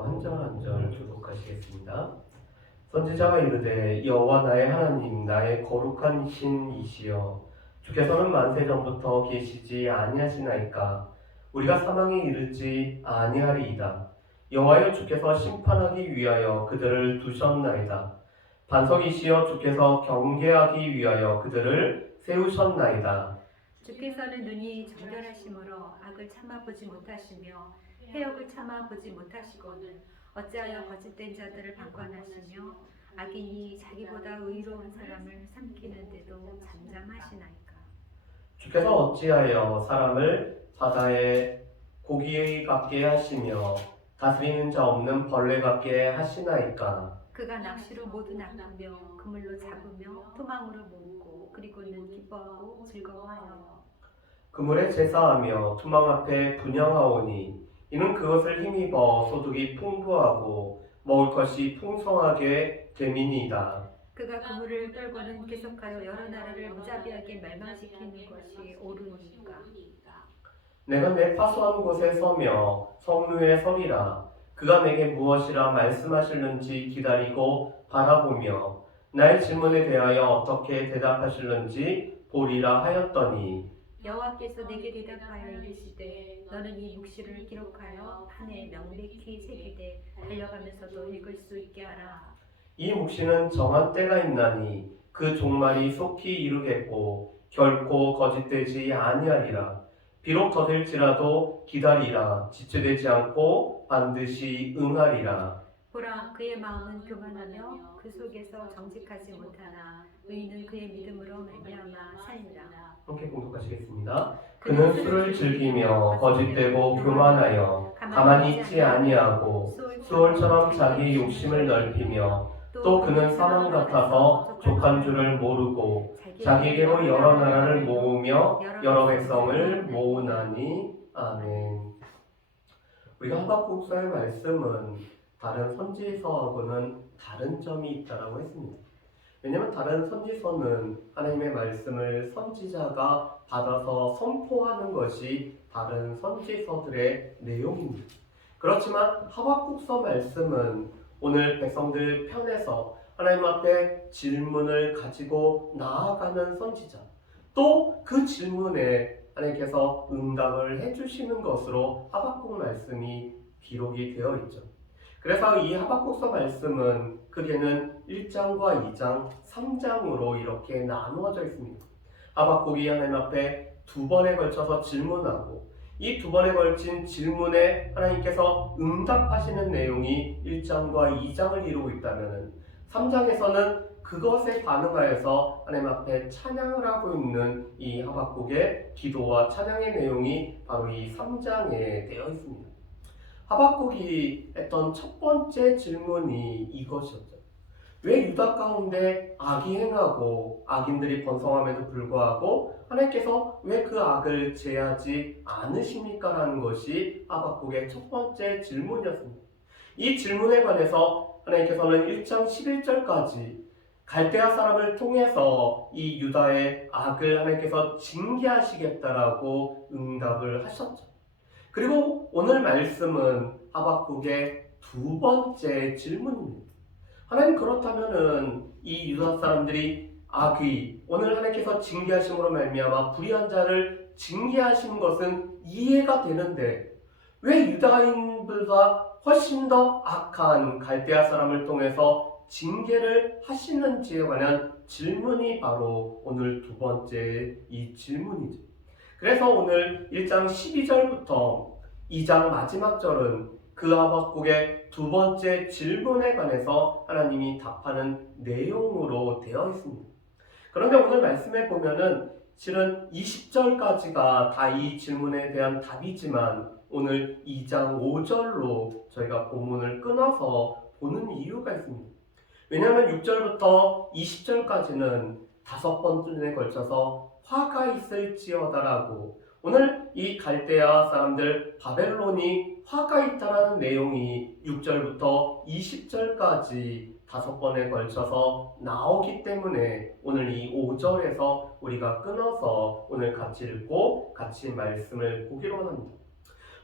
읽고 한 절 한 절 교독하시겠습니다. 선지자가 이르되 여호와 나의 하나님 나의 거룩한 신이시여 주께서는 만세 전부터 계시지 아니하시나이까 우리가 사망에 이르지 아니하리이다. 여호와여 주께서 심판하기 위하여 그들을 두셨나이다. 반석이시여 주께서 경계하기 위하여 그들을 세우셨나이다. 주께서는 눈이 정결하심으로 악을 참아보지 못하시며 해역을 참아보지 못하시고는 어찌하여 거짓된 자들을 방관하시며 악인이 자기보다 의로운 사람을 삼키는데도 잠잠하시나이까. 주께서 어찌하여 사람을 바다의 고기 같게 하시며 다스리는 자 없는 벌레 같게 하시나이까. 그가 낚시로 모두 낚으며 그물로 잡으며 토망으로 모으고 그리고는 기뻐하고 즐거워하여 그물에 제사하며 투망 앞에 분향하오니 이는 그것을 힘입어 소득이 풍부하고 먹을 것이 풍성하게 됨이니이다. 그가 그물을 떨고는 계속하여 여러 나라를 무자비하게 멸망시키는 것이 옳으니까. 내가 내 파수한 곳에 서며 성루에 서리라. 그가 내게 무엇이라 말씀하실는지 기다리고 바라보며 나의 질문에 대하여 어떻게 대답하실는지 보리라 하였더니 여호와께서 내게 대답하여 이르시되 너는 이 묵시를 기록하여 판에 명백히 새기되 달려가면서도 읽을 수 있게 하라. 이 묵시는 정한 때가 있나니 그 종말이 속히 이루겠고 결코 거짓되지 아니하리라. 비록 더딜지라도 기다리라. 지체되지 않고 반드시 응하리라. 보라, 그의 마음은 교만하며 그 속에서 정직하지 못하나 의인은 그의 믿음으로 말미암아 살리라. 함께 공독하시겠습니다. 그는 술을 즐기며 거짓되고 교만하여 가만히 있지 아니하고 수월처럼 자기의 욕심을 넓히며 또 그는 사람 같아서 족한 줄을 모르고 자기에게로 여러 나라를 모으며 여러 백성을 모으나니. 아멘. 우리가 하박국서의 말씀은 다른 선지서하고는 다른 점이 있다고 했습니다. 왜냐하면 다른 선지서는 하나님의 말씀을 선지자가 받아서 선포하는 것이 다른 선지서들의 내용입니다. 그렇지만 하박국서 말씀은 오늘 백성들 편에서 하나님 앞에 질문을 가지고 나아가는 선지자, 또 그 질문에 하나님께서 응답을 해주시는 것으로 하박국 말씀이 기록이 되어 있죠. 그래서 이 하박국서 말씀은 크게는 1장과 2장, 3장으로 이렇게 나누어져 있습니다. 하박국이 하나님 앞에 두 번에 걸쳐서 질문하고 이 두 번에 걸친 질문에 하나님께서 응답하시는 내용이 1장과 2장을 이루고 있다면 3장에서는 그것에 반응하여서 하나님 앞에 찬양을 하고 있는 이 하박국의 기도와 찬양의 내용이 바로 이 3장에 되어 있습니다. 하박국이 했던 첫 번째 질문이 이것이었죠. 왜 유다 가운데 악이 행하고 악인들이 번성함에도 불구하고 하나님께서 왜 그 악을 제하지 않으십니까? 라는 것이 하박국의 첫 번째 질문이었습니다. 이 질문에 관해서 하나님께서는 1장 11절까지 갈대아 사람을 통해서 이 유다의 악을 하나님께서 징계하시겠다라고 응답을 하셨죠. 그리고 오늘 말씀은 하박국의 두 번째 질문입니다. 하나님, 그렇다면은 이 유다 사람들이 악의 오늘 하나님께서 징계하심으로 말미암아 불의한 자를 징계하신 것은 이해가 되는데 왜 유다인보다 훨씬 더 악한 갈대아 사람을 통해서 징계를 하시는지에 관한 질문이 바로 오늘 두 번째 이 질문이죠. 그래서 오늘 1장 12절부터 2장 마지막 절은 그 하박국의 두 번째 질문에 관해서 하나님이 답하는 내용으로 되어 있습니다. 그런데 오늘 말씀에 보면은 실은 20절까지가 다 이 질문에 대한 답이지만 오늘 2장 5절로 저희가 본문을 끊어서 보는 이유가 있습니다. 왜냐하면 6절부터 20절까지는 5번에 걸쳐서 화가 있을지어다라고 오늘 이 갈대아 사람들 바벨론이 화가 있다라는 내용이 6절부터 20절까지 5번에 걸쳐서 나오기 때문에 오늘 이 5절에서 우리가 끊어서 오늘 같이 읽고 같이 말씀을 보기로 합니다.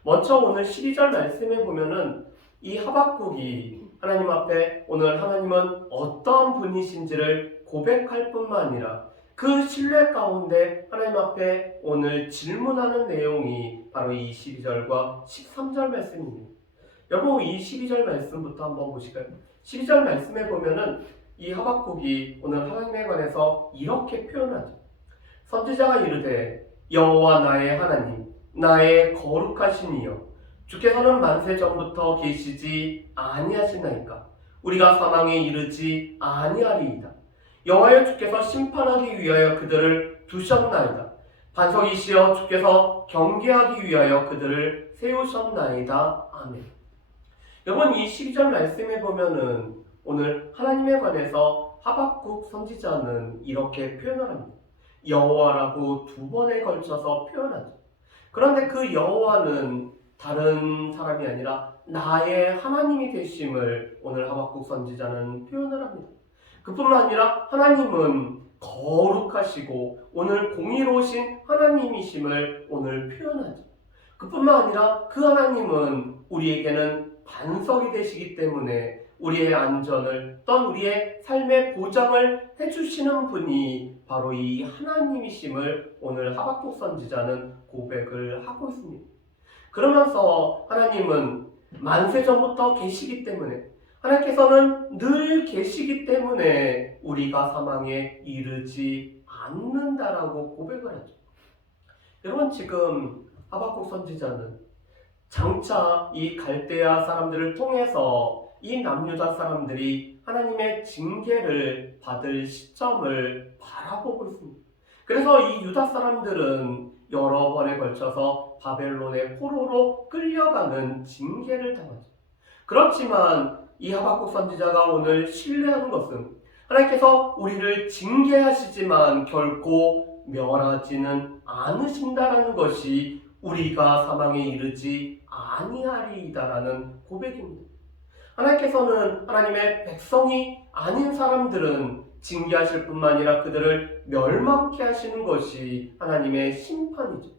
먼저 오늘 12절 말씀에 보면은 이 하박국이 하나님 앞에 오늘 하나님은 어떤 분이신지를 고백할 뿐만 아니라 그 신뢰 가운데 하나님 앞에 오늘 질문하는 내용이 바로 이 12절과 13절 말씀입니다. 여러분, 이 12절 말씀부터 한번 보실까요? 12절 말씀에 보면은 이 하박국이 오늘 하나님에 관해서 이렇게 표현하죠. 선지자가 이르되 여호와 나의 하나님, 나의 거룩하신 이여, 주께서는 만세 전부터 계시지 아니하시나이까? 우리가 사망에 이르지 아니하리이다. 여호와여, 주께서 심판하기 위하여 그들을 두셨나이다. 반석이시여, 주께서 경계하기 위하여 그들을 세우셨나이다. 아멘. 여러분, 이 12절 말씀에 보면은 오늘 하나님에 관해서 하박국 선지자는 이렇게 표현을 합니다. 여호와라고 두 번에 걸쳐서 표현하죠. 그런데 그 여호와는 다른 사람이 아니라 나의 하나님이 되심을 오늘 하박국 선지자는 표현을 합니다. 그뿐만 아니라 하나님은 거룩하시고 오늘 공의로우신 하나님이심을 오늘 표현하죠. 그뿐만 아니라 그 하나님은 우리에게는 반석이 되시기 때문에 우리의 안전을 또한 우리의 삶의 보장을 해주시는 분이 바로 이 하나님이심을 오늘 하박국 선지자는 고백을 하고 있습니다. 그러면서 하나님은 만세 전부터 계시기 때문에, 하나님께서는 늘 계시기 때문에 우리가 사망에 이르지 않는다라고 고백을 하죠. 여러분, 지금 하박국 선지자는 장차 이 갈대아 사람들을 통해서 이 남유다 사람들이 하나님의 징계를 받을 시점을 바라보고 있습니다. 그래서 이 유다 사람들은 여러 번에 걸쳐서 바벨론의 포로로 끌려가는 징계를 당하죠. 그렇지만 이 하박국 선지자가 오늘 신뢰하는 것은 하나님께서 우리를 징계하시지만 결코 멸하지는 않으신다라는 것이 우리가 사망에 이르지 아니하리이다라는 고백입니다. 하나님께서는 하나님의 백성이 아닌 사람들은 징계하실 뿐만 아니라 그들을 멸망케 하시는 것이 하나님의 심판이죠.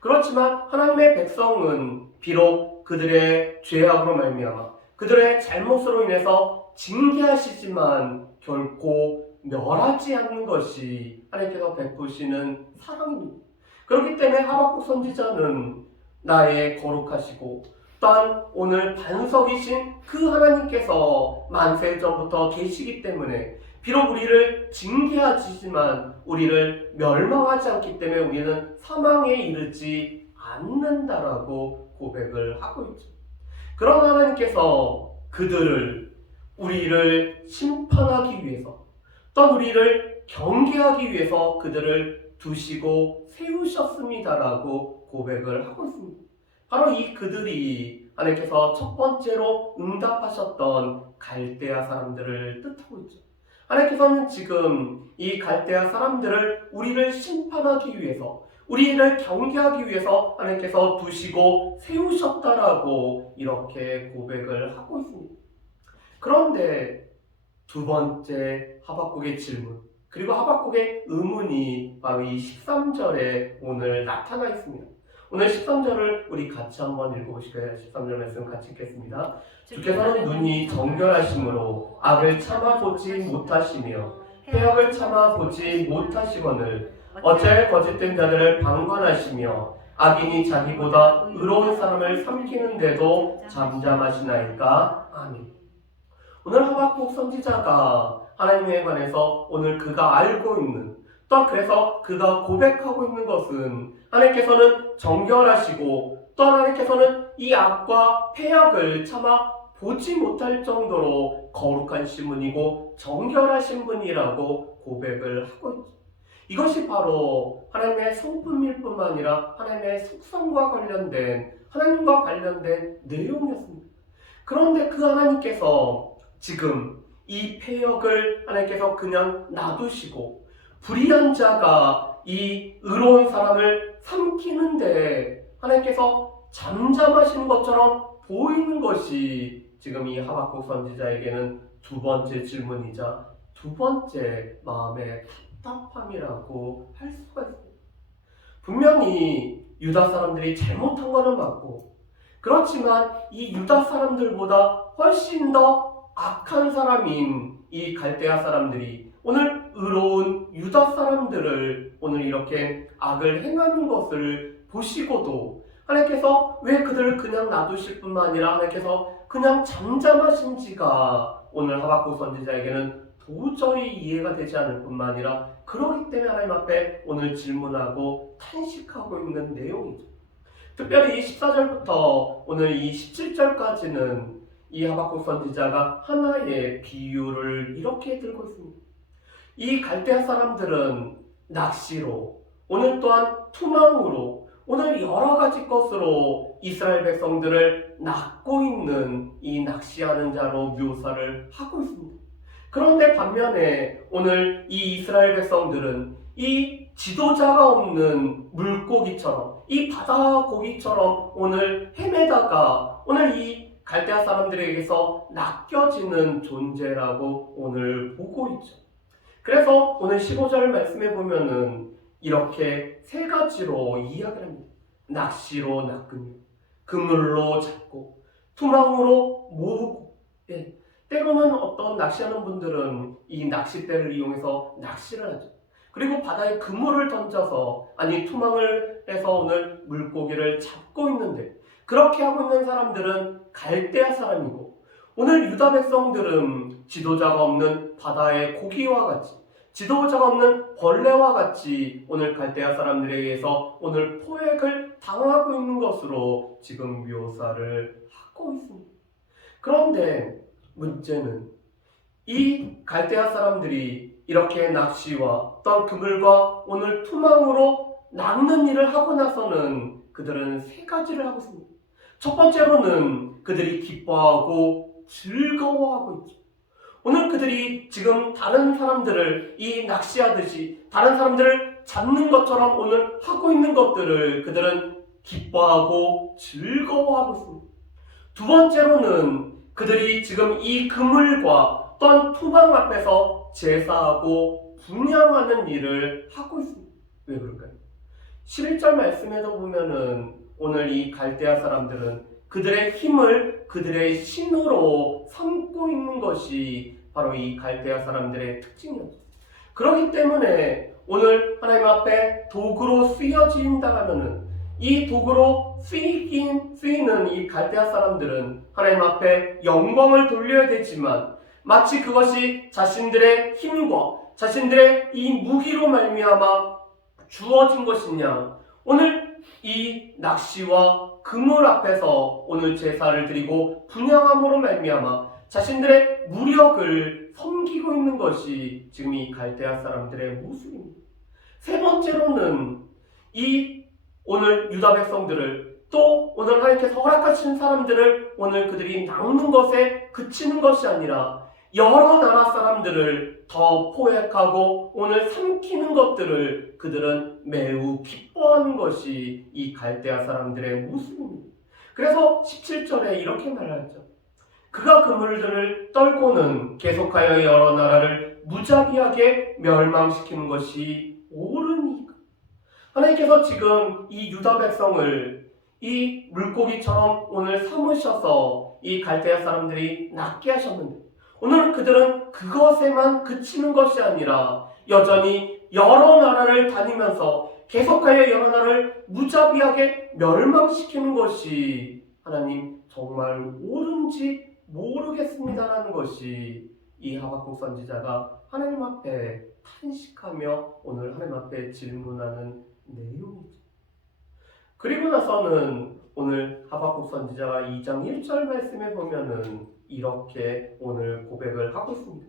그렇지만 하나님의 백성은 비록 그들의 죄악으로 말미암아 그들의 잘못으로 인해서 징계하시지만 결코 멸하지 않는 것이 하나님께서 베푸시는 사랑입니다. 그렇기 때문에 하박국 선지자는 나의 거룩하시고 또한 오늘 반석이신 그 하나님께서 만세 전부터 계시기 때문에 비록 우리를 징계하시지만 우리를 멸망하지 않기 때문에 우리는 사망에 이르지 않는다라고 고백을 하고 있죠. 그런 하나님께서 우리를 심판하기 위해서 또한 우리를 경계하기 위해서 그들을 두시고 세우셨습니다라고 고백을 하고 있습니다. 바로 이 그들이 하나님께서 첫 번째로 응답하셨던 갈대아 사람들을 뜻하고 있죠. 하나님께서는 지금 이 갈대아 사람들을 우리를 심판하기 위해서, 우리를 경계하기 위해서 하나님께서 두시고 세우셨다라고 이렇게 고백을 하고 있습니다. 그런데 두 번째 하박국의 질문, 그리고 하박국의 의문이 바로 이 13절에 오늘 나타나 있습니다. 오늘 13절을 우리 같이 한번 읽어보실까요? 13절 말씀 같이 읽겠습니다. 주께서는 눈이 정결하심으로 악을 참아보지 못하시며 해악을 참아보지 못하시거늘 어찌하여 거짓된 자들을 방관하시며 악인이 자기보다 의로운 사람을 삼키는데도 잠잠하시나이까? 아멘. 오늘 하박국 선지자가 하나님에 관해서 오늘 그가 알고 있는, 또 그래서 그가 고백하고 있는 것은 하나님께서는 정결하시고 또 하나님께서는 이 악과 폐악을 참아 보지 못할 정도로 거룩하신 분이고 정결하신 분이라고 고백을 하고 있죠. 이것이 바로 하나님의 성품일 뿐만 아니라 하나님의 속성과 관련된, 하나님과 관련된 내용이었습니다. 그런데 그 하나님께서 지금 이 폐역을 하나님께서 그냥 놔두시고 불의한 자가 이 의로운 사람을 삼키는데 하나님께서 잠잠하시는 것처럼 보이는 것이 지금 이 하박국 선지자에게는 두 번째 질문이자 두 번째 마음의 답답함이라고 할 수가 있습니다. 분명히 유다 사람들이 잘못한 거는 맞고 그렇지만 이 유다 사람들보다 훨씬 더 악한 사람인 이 갈대아 사람들이 오늘 의로운 유다 사람들을 오늘 이렇게 악을 행하는 것을 보시고도 하나님께서 왜 그들을 그냥 놔두실 뿐만 아니라 하나님께서 그냥 잠잠하신 지가 오늘 하박국 선지자에게는 도저히 이해가 되지 않을 뿐만 아니라 그러기 때문에 하나님 앞에 오늘 질문하고 탄식하고 있는 내용이죠. 특별히 이 14절부터 오늘 이 17절까지는 이 하박국 선지자가 하나의 비유를 이렇게 들고 있습니다. 이 갈대아 사람들은 낚시로, 오늘 또한 투망으로, 오늘 여러 가지 것으로 이스라엘 백성들을 낚고 있는 이 낚시하는 자로 묘사를 하고 있습니다. 그런데 반면에 오늘 이 이스라엘 백성들은 이 지도자가 없는 물고기처럼, 이 바다 고기처럼 오늘 헤매다가 오늘 이 갈대아 사람들에게서 낚여지는 존재라고 오늘 보고 있죠. 그래서 오늘 15절 말씀에 보면은 이렇게 세 가지로 이야기를 합니다. 낚시로 낚으며, 그물로 잡고, 투망으로 모으고. 때로는 어떤 낚시하는 분들은 이 낚싯대를 이용해서 낚시를 하죠. 그리고 바다에 그물을 던져서, 아니 투망을 해서 오늘 물고기를 잡고 있는데, 그렇게 하고 있는 사람들은 갈대아 사람이고, 오늘 유다 백성들은 지도자가 없는 바다의 고기와 같이, 지도자가 없는 벌레와 같이 오늘 갈대아 사람들에 의해서 오늘 포획을 당하고 있는 것으로 지금 묘사를 하고 있습니다. 그런데 문제는 이 갈대아 사람들이 이렇게 낚시와 어떤 그물과 오늘 투망으로 낚는 일을 하고 나서는 그들은 세 가지를 하고 있습니다. 첫 번째로는 그들이 기뻐하고 즐거워하고 있죠. 오늘 그들이 지금 다른 사람들을 이 낚시하듯이 다른 사람들을 잡는 것처럼 오늘 하고 있는 것들을 그들은 기뻐하고 즐거워하고 있습니다. 두 번째로는 그들이 지금 이 그물과 또한 투망 앞에서 제사하고 분향하는 일을 하고 있습니다. 왜 그럴까요? 11절 말씀에도 보면은 오늘 이 갈대아 사람들은 그들의 힘을 그들의 신으로 삼고 있는 것이 바로 이 갈대아 사람들의 특징이었죠. 그렇기 때문에 오늘 하나님 앞에 도구로 쓰여진다 하면은 이 도구로 쓰이는 이 갈대아 사람들은 하나님 앞에 영광을 돌려야 되지만 마치 그것이 자신들의 힘과 자신들의 이 무기로 말미암아 주어진 것이냐, 오늘 이 낚시와 그물 앞에서 오늘 제사를 드리고 분향함으로 말미암아 자신들의 무력을 섬기고 있는 것이 지금 이 갈대아 사람들의 모습입니다. 세 번째로는 이 오늘 유다 백성들을 또 오늘 하나님께서 허락하신 사람들을 오늘 그들이 낚는 것에 그치는 것이 아니라 여러 나라 사람들을 더 포획하고 오늘 삼키는 것들을 그들은 매우 기뻐하는 것이 이 갈대아 사람들의 모습입니다. 그래서 17절에 이렇게 말하죠. 그가 그물들을 떨고는 계속하여 여러 나라를 무자비하게 멸망시키는 것이 옳으니까. 하나님께서 지금 이 유다 백성을 이 물고기처럼 오늘 삼으셔서 이 갈대아 사람들이 낚게 하셨는데 오늘 그들은 그것에만 그치는 것이 아니라 여전히 여러 나라를 다니면서 계속하여 여러 나라를 무자비하게 멸망시키는 것이 하나님 정말 옳은지 모르겠습니다라는 것이 이 하박국 선지자가 하나님 앞에 탄식하며 오늘 하나님 앞에 질문하는 내용이죠. 그리고 나서는 오늘 하박국 선지자가 2장 1절 말씀에 보면은 이렇게 오늘 고백을 하고 있습니다.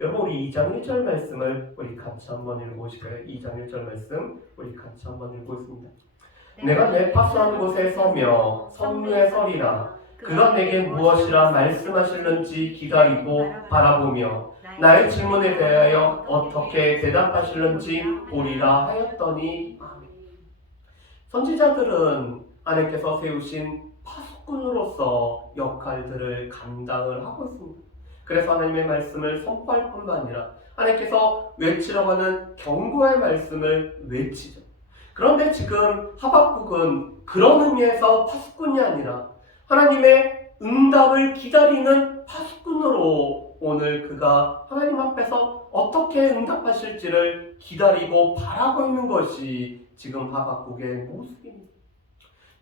여러분 우리 2장 1절 말씀을 우리 같이 한번 읽어보실까요? 2장 1절 말씀 우리 같이 한번 읽어보겠습니다. 내가 내 파수한 곳에 서며 성루에 서리라. 그가 내게 무엇이라 말씀하실는지 기다리고 바라보며 나의 질문에 대하여 어떻게 대답하실는지 보리라 하였더니 아멘. 선지자들은 하나님께서 세우신 파수꾼으로서 역할들을 감당을 하고 있습니다. 그래서 하나님의 말씀을 선포할 뿐만 아니라 하나님께서 외치라고 하는 경고의 말씀을 외치죠. 그런데 지금 하박국은 그런 의미에서 파수꾼이 아니라 하나님의 응답을 기다리는 파수꾼으로 오늘 그가 하나님 앞에서 어떻게 응답하실지를 기다리고 바라고 있는 것이 지금 하박국의 모습입니다.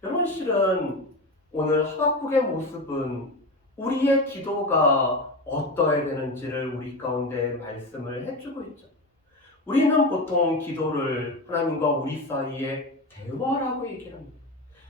여러분, 실은 오늘 하박국의 모습은 우리의 기도가 어떠해야 되는지를 우리 가운데 말씀을 해주고 있죠. 우리는 보통 기도를 하나님과 우리 사이에 대화라고 얘기를 합니다.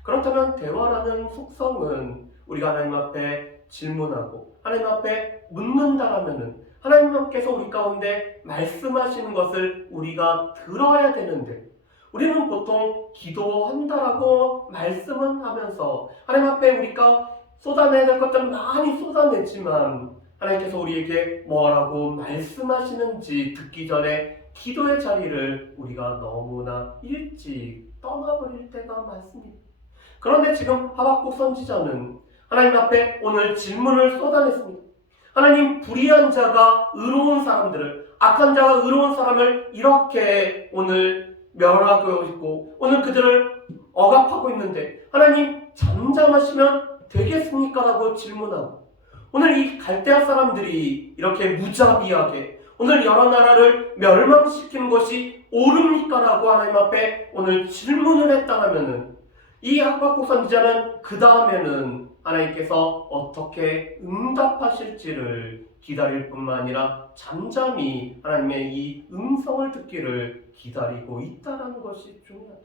그렇다면 대화라는 속성은 우리가 하나님 앞에 질문하고 하나님 앞에 묻는다라면은 하나님께서 우리 가운데 말씀하시는 것을 우리가 들어야 되는데, 우리는 보통 기도한다라고 말씀은 하면서 하나님 앞에 우리가 쏟아내야 될 것들은 많이 쏟아내지만 하나님께서 우리에게 뭐라고 말씀하시는지 듣기 전에 기도의 자리를 우리가 너무나 일찍 떠나버릴 때가 많습니다. 그런데 지금 하박국 선지자는 하나님 앞에 오늘 질문을 쏟아냈습니다. 하나님, 불의한 자가 의로운 사람들을, 악한 자가 의로운 사람을 이렇게 오늘 멸하고 있고 오늘 그들을 억압하고 있는데 하나님 잠잠하시면 되겠습니까? 라고 질문하고, 오늘 이 갈대아 사람들이 이렇게 무자비하게 오늘 여러 나라를 멸망시키는 것이 옳습니까? 라고 하나님 앞에 오늘 질문을 했다면은 이 하박국 선지자는 그 다음에는 하나님께서 어떻게 응답하실지를 기다릴 뿐만 아니라 잠잠히 하나님의 이 음성을 듣기를 기다리고 있다는 것이 중요하죠.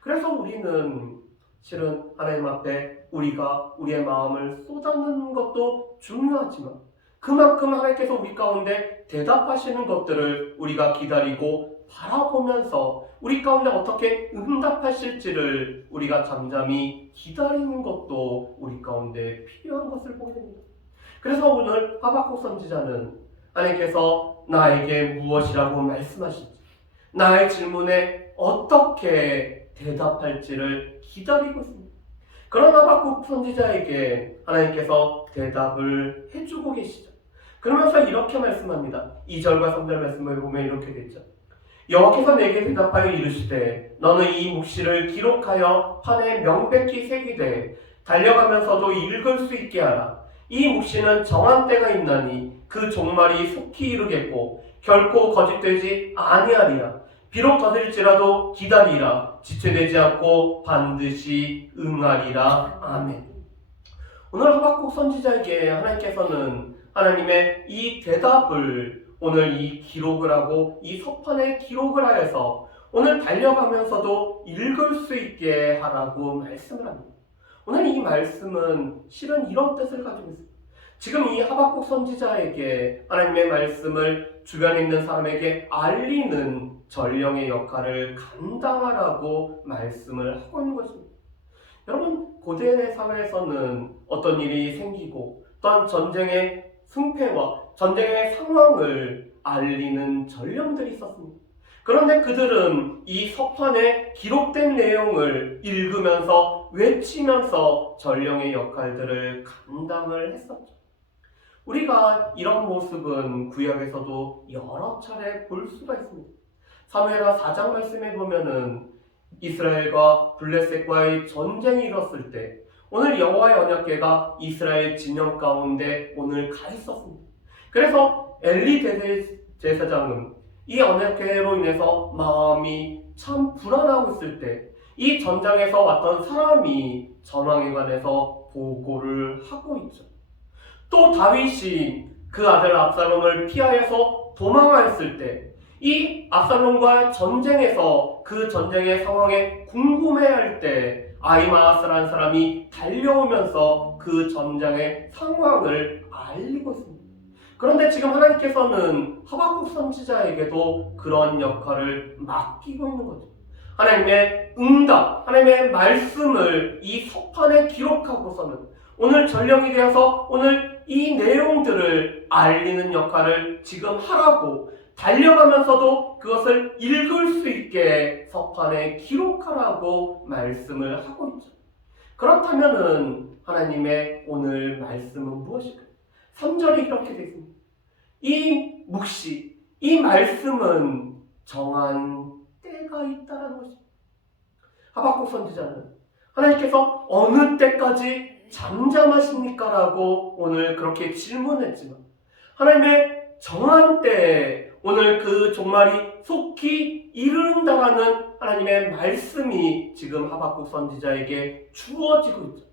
그래서 우리는 실은 하나님 앞에 우리가 우리의 마음을 쏟아내는 것도 중요하지만 그만큼 하나님께서 우리 가운데 대답하시는 것들을 우리가 기다리고 바라보면서 우리 가운데 어떻게 응답하실지를 우리가 잠잠히 기다리는 것도 우리 가운데 필요한 것을 보게 됩니다. 그래서 오늘 하박국 선지자는 하나님께서 나에게 무엇이라고 말씀하실지, 나의 질문에 어떻게 대답할지를 기다리고 있습니다. 그런 하박국 선지자에게 하나님께서 대답을 해주고 계시죠. 그러면서 이렇게 말씀합니다. 2절과 3절 말씀을 보면 이렇게 되죠. 여호와께서 내게 대답하여 이르시되 너는 이 묵시를 기록하여 판에 명백히 새기되 달려가면서도 읽을 수 있게 하라. 이 묵시는 정한 때가 있나니 그 종말이 속히 이르겠고 결코 거짓되지 아니하리라. 비록 더딜지라도 기다리라. 지체되지 않고 반드시 응하리라. 아멘. 오늘 하박국 선지자에게 하나님께서는 하나님의 이 대답을 오늘 이 기록을 하고 이 서판에 기록을 하여서 오늘 달려가면서도 읽을 수 있게 하라고 말씀을 합니다. 오늘 이 말씀은 실은 이런 뜻을 가지고 있습니다. 지금 이 하박국 선지자에게 하나님의 말씀을 주변에 있는 사람에게 알리는 전령의 역할을 감당하라고 말씀을 하고 있는 것입니다. 여러분, 고대 사회에서는 어떤 일이 생기고 또한 전쟁의 승패와 전쟁의 상황을 알리는 전령들이 있었습니다. 그런데 그들은 이 서판에 기록된 내용을 읽으면서 외치면서 전령의 역할들을 감당을 했었죠. 우리가 이런 모습은 구약에서도 여러 차례 볼 수가 있습니다. 사무엘하 4장 말씀에 보면은 이스라엘과 블레셋과의 전쟁이 일었을 때 오늘 여호와의 언약궤가 이스라엘 진영 가운데 오늘 가 있었습니다. 그래서 엘리 제사장은 이 언약궤로 인해서 마음이 참 불안하고 있을 때 이 전장에서 왔던 사람이 전황에 관해서 보고를 하고 있죠. 또 다윗이 그 아들 압살롬을 피하여서 도망하였을 때 이 압살롬과 전쟁에서 그 전쟁의 상황에 궁금해할 때 아히마아스라는 사람이 달려오면서 그 전장의 상황을 알리고 있습니다. 그런데 지금 하나님께서는 하박국 선지자에게도 그런 역할을 맡기고 있는 거죠. 하나님의 응답, 하나님의 말씀을 이 서판에 기록하고서는 오늘 전령이 되어서 오늘 이 내용들을 알리는 역할을 지금 하라고, 달려가면서도 그것을 읽을 수 있게 서판에 기록하라고 말씀을 하고 있죠. 그렇다면은 하나님의 오늘 말씀은 무엇일까요? 3절이 이렇게 되어 있습니다. 이 묵시, 이 말씀은 정한 때가 있다는 것입니다. 하박국 선지자는 하나님께서 어느 때까지 잠잠하십니까? 라고 오늘 그렇게 질문했지만 하나님의 정한 때에 오늘 그 종말이 속히 이른다라는 하나님의 말씀이 지금 하박국 선지자에게 주어지고 있죠.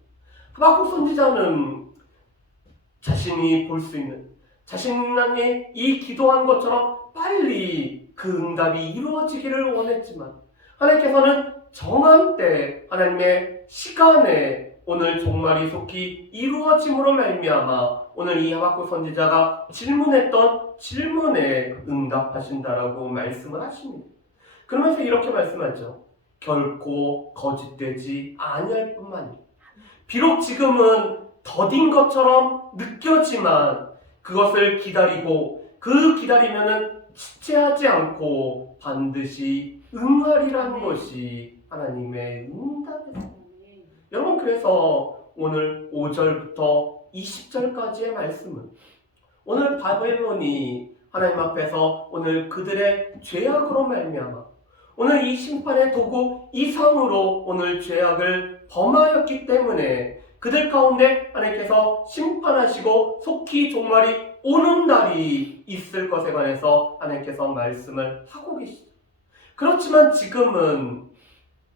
하박국 선지자는 자신이 볼 수 있는 자신이 이 기도한 것처럼 빨리 그 응답이 이루어지기를 원했지만 하나님께서는 정한 때 하나님의 시간에 오늘 종말이 속히 이루어짐으로 말미암아 오늘 이 하박국 선지자가 질문했던 질문에 응답하신다라고 말씀을 하십니다. 그러면서 이렇게 말씀하죠. 결코 거짓되지 아니할 뿐만이 비록 지금은 더딘 것처럼 느껴지만 그것을 기다리고 그 기다리면은 지체하지 않고 반드시 응하리라는 것이 하나님의 응답입니다. 여러분 그래서 오늘 5절부터 20절까지의 말씀은 오늘 바벨론이 하나님 앞에서 오늘 그들의 죄악으로 말미암아 오늘 이 심판의 도구 이상으로 오늘 죄악을 범하였기 때문에 그들 가운데 하나님께서 심판하시고 속히 종말이 오는 날이 있을 것에 관해서 하나님께서 말씀을 하고 계시죠. 그렇지만 지금은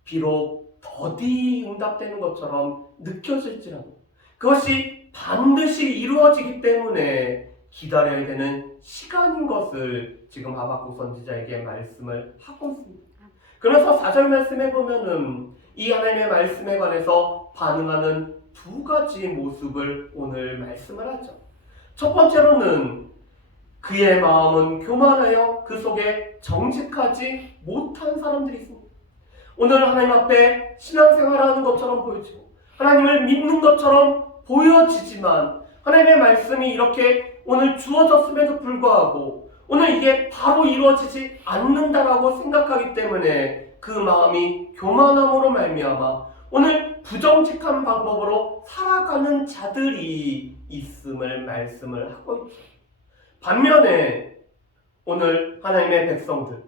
비록 더디 응답되는 것처럼 느껴질지라도 그것이 반드시 이루어지기 때문에 기다려야 되는 시간인 것을 지금 하박국 선지자에게 말씀을 하고 있습니다. 그래서 4절 말씀에 보면은 이 하나님의 말씀에 관해서 반응하는 두 가지 모습을 오늘 말씀을 하죠. 첫 번째로는 그의 마음은 교만하여 그 속에 정직하지 못한 사람들이 있습니다. 오늘 하나님 앞에 신앙생활하는 것처럼 보여지고 하나님을 믿는 것처럼 보여지지만 하나님의 말씀이 이렇게 오늘 주어졌음에도 불구하고 오늘 이게 바로 이루어지지 않는다라고 생각하기 때문에 그 마음이 교만함으로 말미암아 오늘 부정직한 방법으로 살아가는 자들이 있음을 말씀을 하고 있죠. 반면에 오늘 하나님의 백성들,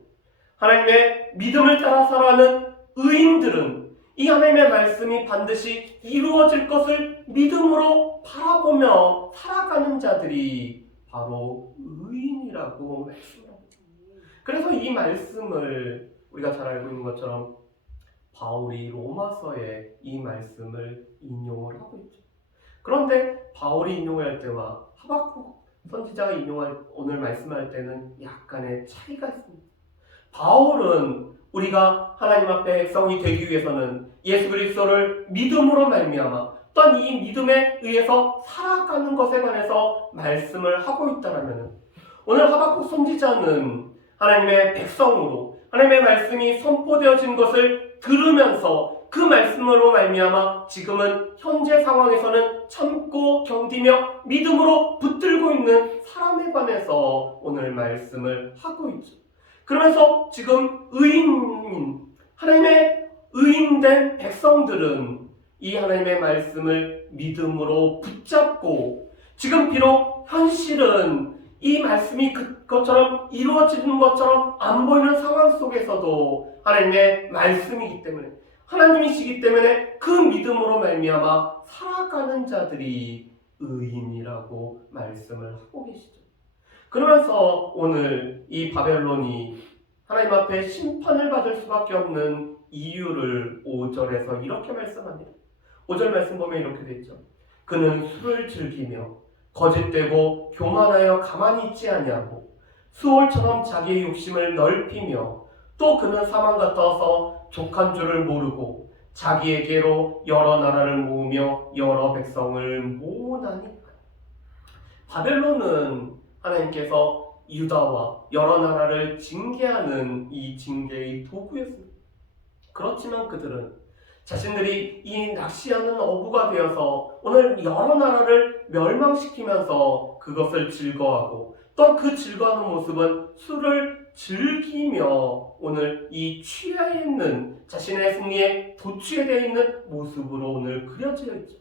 하나님의 믿음을 따라 살아가는 의인들은 이 하나님의 말씀이 반드시 이루어질 것을 믿음으로 바라보며 살아가는 자들이 바로 의인이라고 말씀합니다. 그래서 이 말씀을 우리가 잘 알고 있는 것처럼 바울이 로마서에 이 말씀을 인용을 하고 있죠. 그런데 바울이 인용을 할 때와 하박국 선지자가 인용할 오늘 말씀할 때는 약간의 차이가 있습니다. 바울은 우리가 하나님 앞에 백성이 되기 위해서는 예수 그리스도를 믿음으로 말미암아 또한 이 믿음에 의해서 살아가는 것에 관해서 말씀을 하고 있다면 오늘 하박국 선지자는 하나님의 백성으로 하나님의 말씀이 선포되어진 것을 들으면서 그 말씀으로 말미암아 지금은 현재 상황에서는 참고 견디며 믿음으로 붙들고 있는 사람에 관해서 오늘 말씀을 하고 있죠. 그러면서 지금 의인인 하나님의 의인된 백성들은 이 하나님의 말씀을 믿음으로 붙잡고 지금 비록 현실은 이 말씀이 그것처럼 이루어지는 것처럼 안 보이는 상황 속에서도 하나님의 말씀이기 때문에 하나님이시기 때문에 그 믿음으로 말미암아 살아가는 자들이 의인이라고 말씀을 하고 계시죠. 그러면서 오늘 이 바벨론이 하나님 앞에 심판을 받을 수밖에 없는 이유를 5절에서 이렇게 말씀합니다. 5절 말씀 보면 이렇게 되어 있죠. 그는 술을 즐기며 거짓되고 교만하여 가만히 있지 아니하고 수월처럼 자기의 욕심을 넓히며 또 그는 사망 같아서 족한 줄을 모르고 자기에게로 여러 나라를 모으며 여러 백성을 모으나니. 바벨론은 하나님께서 유다와 여러 나라를 징계하는 이 징계의 도구였습니다. 그렇지만 그들은 자신들이 이 낚시하는 어부가 되어서 오늘 여러 나라를 멸망시키면서 그것을 즐거워하고 또 그 즐거워하는 모습은 술을 즐기며 오늘 이 취해 있는 자신의 승리에 도취되어 있는 모습으로 오늘 그려져 있죠.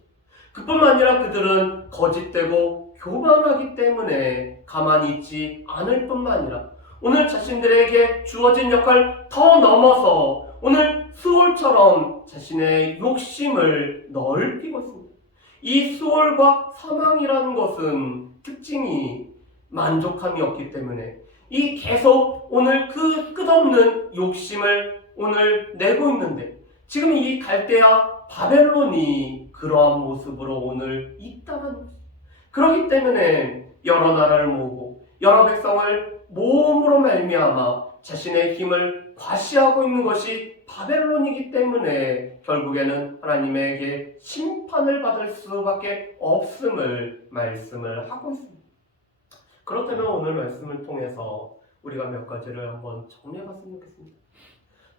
그뿐만 아니라 그들은 거짓되고 교만하기 때문에 가만히 있지 않을 뿐만 아니라 오늘 자신들에게 주어진 역할 더 넘어서 오늘 수월처럼 자신의 욕심을 넓히고 있습니다. 이 수월과 사망이라는 것은 특징이 만족함이 없기 때문에 이 계속 오늘 그 끝없는 욕심을 오늘 내고 있는데 지금 이 갈대아 바벨론이 그러한 모습으로 오늘 있다는 것이죠. 그렇기 때문에 여러 나라를 모으고 여러 백성을 모음으로 말미암아 자신의 힘을 과시하고 있는 것이 바벨론이기 때문에 결국에는 하나님에게 심판을 받을 수밖에 없음을 말씀을 하고 있습니다. 그렇다면 오늘 말씀을 통해서 우리가 몇 가지를 한번 정리해봤으면 좋겠습니다.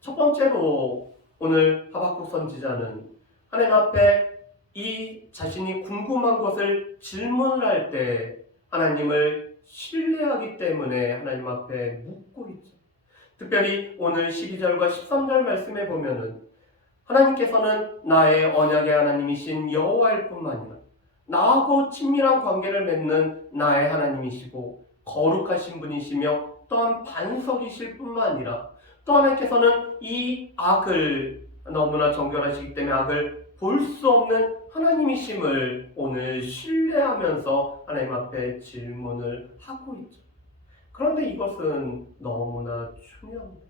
첫 번째로 오늘 하박국 선지자는 하나님 앞에 이 자신이 궁금한 것을 질문을 할 때 하나님을 신뢰하기 때문에 하나님 앞에 묻고 있죠. 특별히 오늘 12절과 13절 말씀에 보면은 하나님께서는 나의 언약의 하나님이신 여호와일 뿐만 아니라 나하고 친밀한 관계를 맺는 나의 하나님이시고 거룩하신 분이시며 또한 반석이실 뿐만 아니라 또 하나님께서는 이 악을 너무나 정결하시기 때문에 악을 볼 수 없는 하나님이심을 오늘 신뢰하면서 하나님 앞에 질문을 하고 있죠. 그런데 이것은 너무나 중요합니다.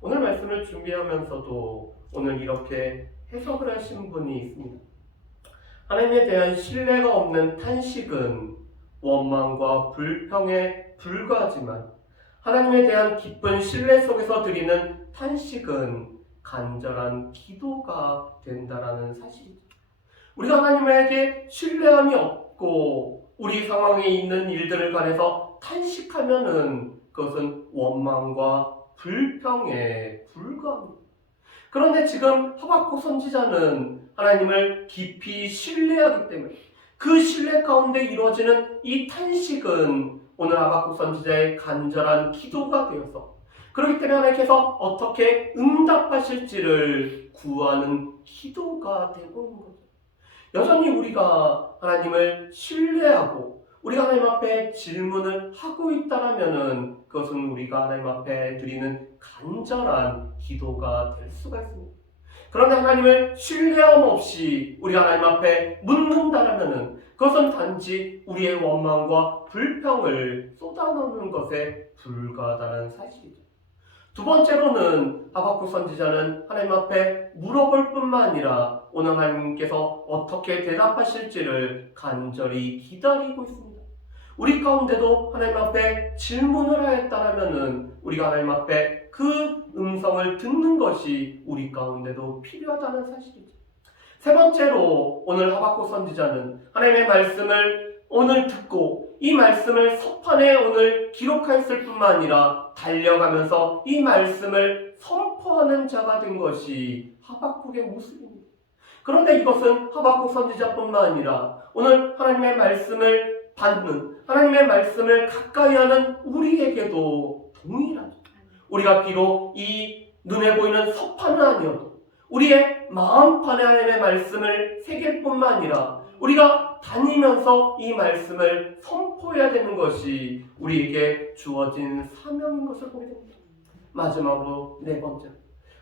오늘 말씀을 준비하면서도 오늘 이렇게 해석을 하신 분이 있습니다. 하나님에 대한 신뢰가 없는 탄식은 원망과 불평에 불과하지만 하나님에 대한 깊은 신뢰 속에서 드리는 탄식은 간절한 기도가 된다라는 사실이죠. 우리가 하나님에게 신뢰함이 없고 우리 상황에 있는 일들을 관해서 탄식하면은 그것은 원망과 불평에 불과합니다. 그런데 지금 하박국 선지자는 하나님을 깊이 신뢰하기 때문에 그 신뢰 가운데 이루어지는 이 탄식은 오늘 하박국 선지자의 간절한 기도가 되어서 그렇기 때문에 하나님께서 어떻게 응답하실지를 구하는 기도가 되고 있는 거죠. 여전히 우리가 하나님을 신뢰하고 우리가 하나님 앞에 질문을 하고 있다라면은 그것은 우리가 하나님 앞에 드리는 간절한 기도가 될 수가 있습니다. 그런데 하나님을 신뢰함 없이 우리가 하나님 앞에 묻는다라면은 그것은 단지 우리의 원망과 불평을 쏟아놓는 것에 불과하다는 사실이죠. 두 번째로는 하박국 선지자는 하나님 앞에 물어볼 뿐만 아니라 오늘 하나님께서 어떻게 대답하실지를 간절히 기다리고 있습니다. 우리 가운데도 하나님 앞에 질문을 하였다라면은 우리가 하나님 앞에 그 음성을 듣는 것이 우리 가운데도 필요하다는 사실이죠. 세 번째로 오늘 하박국 선지자는 하나님의 말씀을 오늘 듣고 이 말씀을 서판에 오늘 기록했을 뿐만 아니라 달려가면서 이 말씀을 선포하는 자가 된 것이 하박국의 모습입니다. 그런데 이것은 하박국 선지자뿐만 아니라 오늘 하나님의 말씀을 받는 하나님의 말씀을 가까이 하는 우리에게도 동일하죠. 우리가 비록 이 눈에 보이는 서판은 아니어도 우리의 마음판에 하나님의 말씀을 새길 뿐만 아니라 우리가 다니면서 이 말씀을 선포해야 되는 것이 우리에게 주어진 사명인 것을 보게 됩니다. 마지막으로 네 번째,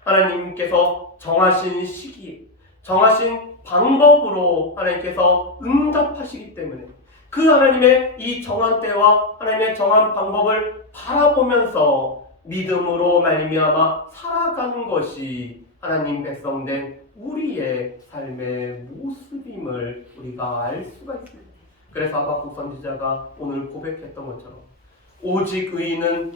하나님께서 정하신 시기에 정하신 방법으로 하나님께서 응답하시기 때문에 그 하나님의 이 정한 때와 하나님의 정한 방법을 바라보면서 믿음으로 말미암아 살아가는 것이 하나님 백성된 우리의 삶의 모습임을 우리가 알 수가 있습니다. 그래서 하박국 선지자가 오늘 고백했던 것처럼 오직 의인은